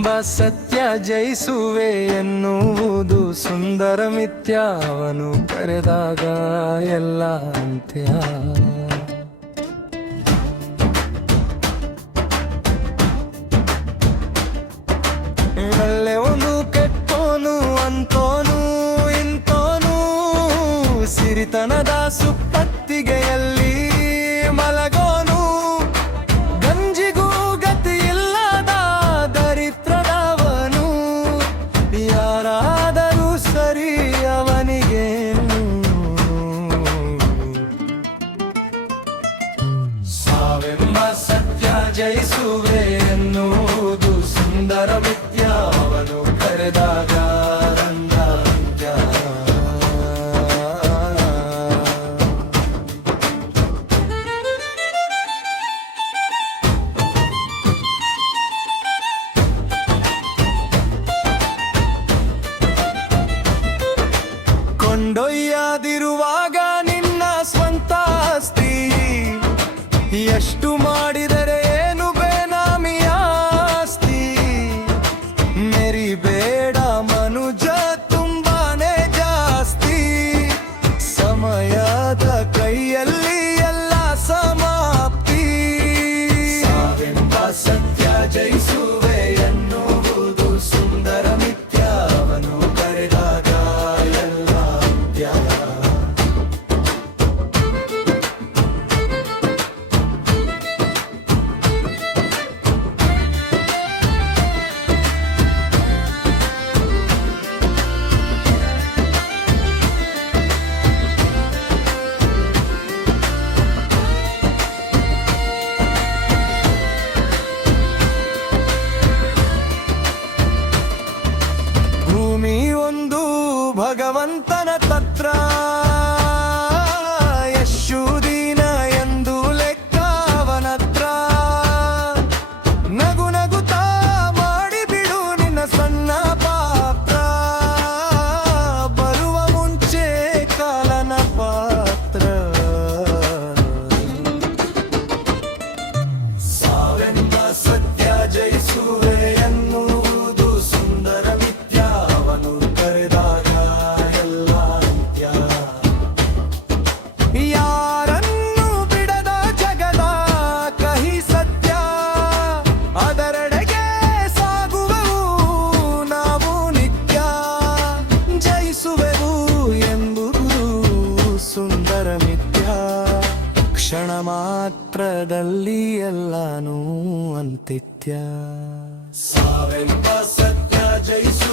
ಸಾವೆಂಬ ಸತ್ಯ ಜಯಿಸುವೆ ಎನ್ನುವುದು ಸುಂದರ ಮಿಥ್ಯ. ಅವನು ಕರೆದಾಗ ಎಲ್ಲ ಅಂತ್ಯ. ಒಳ್ಳೆಯವನು ಕೆಟ್ಟೋನು ಅಂತೋನು ಇಂತೋನು ಸಿರಿತನದ ಸುಪ್ಪತ್ತಿಗೆಯಲ್ಲಿ ಮಲಗೋನು. ಗಂಜಿಗೂ ಗತಿ ಇಲ್ಲದ ದರಿದ್ರದವನು ಯಾರಾದರೂ ಸರಿ ಅವನಿಗೇನು. ಸಾವೆಂಬ ಸತ್ಯ ಜಯಿಸುವೆ ಎನ್ನುವುದು ಸುಂದರ ಮಿಥ್ಯ. ಅವನು ಕರೆದಾಗ ರಂಗ ಅಂತ್ಯ. ಕೊಂಡೊಯ್ಯದಿರುವಾಗ ನಿನ್ನ ಸ್ವಂತ ಆಸ್ತಿ ಎಷ್ಟು ಮಾಡಿದರೆ ಏನು ಬೇನಾಮಿ ಆಸ್ತಿ. ಮೆರಿಬೇಡ ಮನುಜ ತುಂಬಾನೇ ಜಾಸ್ತಿ. ಸಮಯದ ಕೈಯಲ್ಲಿ ಎಲ್ಲ ಸಮಾಪ್ತಿ. ಸಾವೆಂಬ ಸತ್ಯ ಜಯಿಸುವೆ ಎನ್ನುವುದು ಸುಂದರ ಮಿಥ್ಯ. ಅವನು ಕರೆದಾಗ ಎಲ್ಲ ಅಂತ್ಯ. ಭೂಮಿ ಒಂದು ಭಗವಂತನ ತತ್ರ. ಎಷ್ಟು ದಿನ ಎಂದು ಲೆಕ್ಕ ಅವನತ್ರ. ನಗು ನಗುತ್ತಾ ಮಾಡಿಬಿಡು ನಿನ್ನ ಸಣ್ಣ ಪಾತ್ರ. ಬರುವ ಮುಂಚೆ ಕಾಲನ ಪಾತ್ರ. ಸಾವೆಂಬ ಸತ್ಯ ಜಯಿಸುವೆ ಎನ್ನುವುದು ಸುಂದರ ಮಿಥ್ಯ. ಅವನು ಕರೆದಾಗ ಎಲ್ಲ ಅಂತ್ಯ. ಯಾರನ್ನು ಬಿಡದ ಜಗದ ಕಹಿ ಸತ್ಯ. ಅದರೆಡೆಗೆ ಸಾಗುವೆವು ನಾವು ನಿತ್ಯ. ಜಯಿಸುವೆವು ಎಂಬುದು ಸುಂದರ ಮಿಥ್ಯ. ಕ್ಷಣ ಮಾತ್ರದಲ್ಲಿ ಎಲ್ಲಾನು ಅಂತ್ಯ. ಸಾವೆಂಬ ಸತ್ಯ ಜಯಿಸು